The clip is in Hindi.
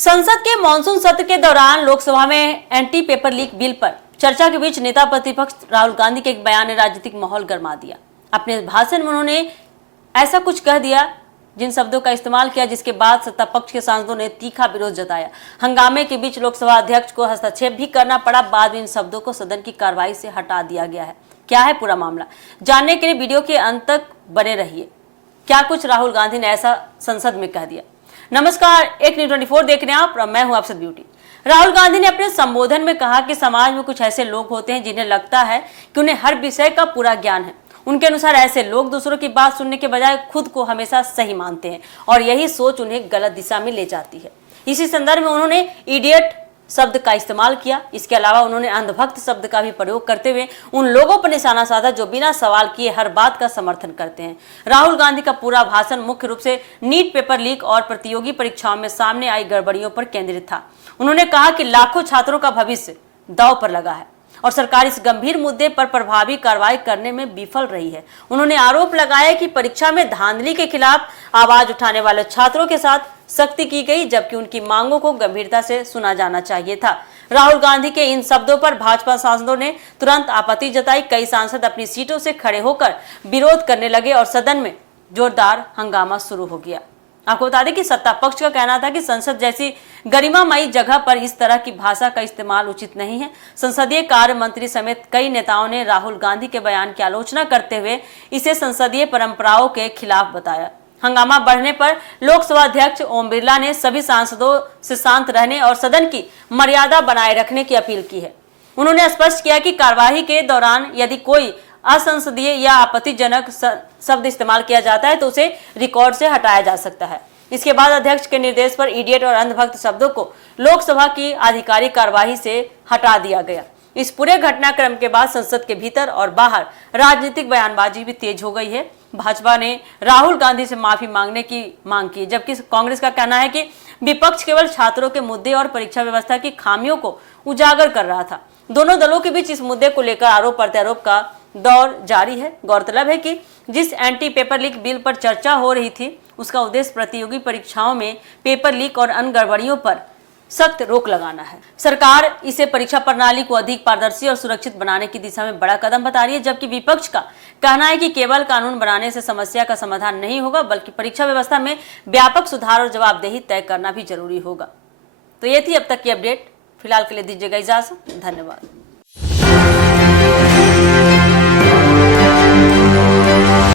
संसद के मानसून सत्र के दौरान लोकसभा में एंटी पेपर लीक बिल पर चर्चा के बीच नेता प्रतिपक्ष राहुल गांधी के एक बयान ने राजनीतिक माहौल गर्मा दिया। अपने भाषण में उन्होंने ऐसा कुछ कह दिया, जिन शब्दों का इस्तेमाल किया, जिसके बाद सत्ता पक्ष के सांसदों ने तीखा विरोध जताया। हंगामे के बीच लोकसभा अध्यक्ष को हस्तक्षेप भी करना पड़ा। बाद में इन शब्दों को सदन की कार्रवाई से हटा दिया गया है। क्या है पूरा मामला, जानने के लिए वीडियो के अंत तक बने रहिए। क्या कुछ राहुल गांधी ने ऐसा संसद में कह दिया। नमस्कार, एक न्यूज़ 24 देख रहे हैं आप, मैं हूं अफसर ब्यूटी। राहुल गांधी ने अपने संबोधन में कहा कि समाज में कुछ ऐसे लोग होते हैं जिन्हें लगता है कि उन्हें हर विषय का पूरा ज्ञान है। उनके अनुसार ऐसे लोग दूसरों की बात सुनने के बजाय खुद को हमेशा सही मानते हैं और यही सोच उन्हें गलत दिशा में ले जाती है। इसी संदर्भ में उन्होंने इडियट शब्द का इस्तेमाल किया। इसके अलावा उन्होंने अंधभक्त शब्द का भी प्रयोग करते हुए उन लोगों पर निशाना साधा जो बिना सवाल किए हर बात का समर्थन करते हैं। राहुल गांधी का पूरा भाषण मुख्य रूप से नीट पेपर लीक और प्रतियोगी परीक्षाओं में सामने आई गड़बड़ियों पर केंद्रित था। उन्होंने कहा कि लाखों छात्रों का भविष्य दांव पर लगा है और सरकार इस गंभीर मुद्दे पर प्रभावी कार्रवाई करने में विफल रही है। उन्होंने आरोप लगाया कि परीक्षा में धांधली के खिलाफ आवाज उठाने वाले छात्रों के साथ सख्ती की गई, जबकि उनकी मांगों को गंभीरता से सुना जाना चाहिए था। राहुल गांधी के इन शब्दों पर भाजपा सांसदों ने तुरंत आपत्ति जताई। कई सांसद अपनी सीटों से खड़े होकर विरोध करने लगे और सदन में जोरदार हंगामा शुरू हो गया। आपको बता दें कि सत्ता पक्ष का कहना था कि संसद जैसी गरिमामयी जगह पर इस तरह की भाषा का इस्तेमाल उचित नहीं है। संसदीय कार्य मंत्री समेत कई नेताओं ने राहुल गांधी के बयान की आलोचना करते हुए इसे संसदीय परंपराओं के खिलाफ बताया। हंगामा बढ़ने पर लोकसभा अध्यक्ष ओम बिरला ने सभी सांसदों से शांत रहने और सदन की मर्यादा बनाए रखने की अपील की है। उन्होंने स्पष्ट किया कि कार्यवाही के दौरान यदि कोई असंसदीय या आपत्तिजनक शब्द इस्तेमाल किया जाता है तो उसे रिकॉर्ड से हटाया जा सकता है। इसके बाद अध्यक्ष के निर्देश पर इडियट और अंधभक्त शब्दों को लोकसभा की आधिकारिक कार्यवाही से हटा दिया गया। इस पूरे घटनाक्रम के बाद संसद के भीतर और बाहर राजनीतिक बयानबाजी भी तेज हो गई है। भाजपा ने राहुल गांधी से माफी मांगने की मांग की, जबकि कांग्रेस का कहना है कि विपक्ष केवल छात्रों के मुद्दे और परीक्षा व्यवस्था की खामियों को उजागर कर रहा था। दोनों दलों के बीच इस मुद्दे को लेकर आरोप प्रत्यारोप का दौर जारी है। गौरतलब है कि जिस एंटी पेपर लीक बिल पर चर्चा हो रही थी उसका उद्देश्य प्रतियोगी परीक्षाओं में पेपर लीक और अन्य गड़बड़ियों पर सख्त रोक लगाना है। सरकार इसे परीक्षा प्रणाली को अधिक पारदर्शी और सुरक्षित बनाने की दिशा में बड़ा कदम बता रही है, जबकि विपक्ष का कहना है कि केवल कानून बनाने से समस्या का समाधान नहीं होगा, बल्कि परीक्षा व्यवस्था में व्यापक सुधार और जवाबदेही तय करना भी जरूरी होगा। तो ये थी अब तक की अपडेट। फिलहाल के लिए दीजिएगा इजाजत। धन्यवाद।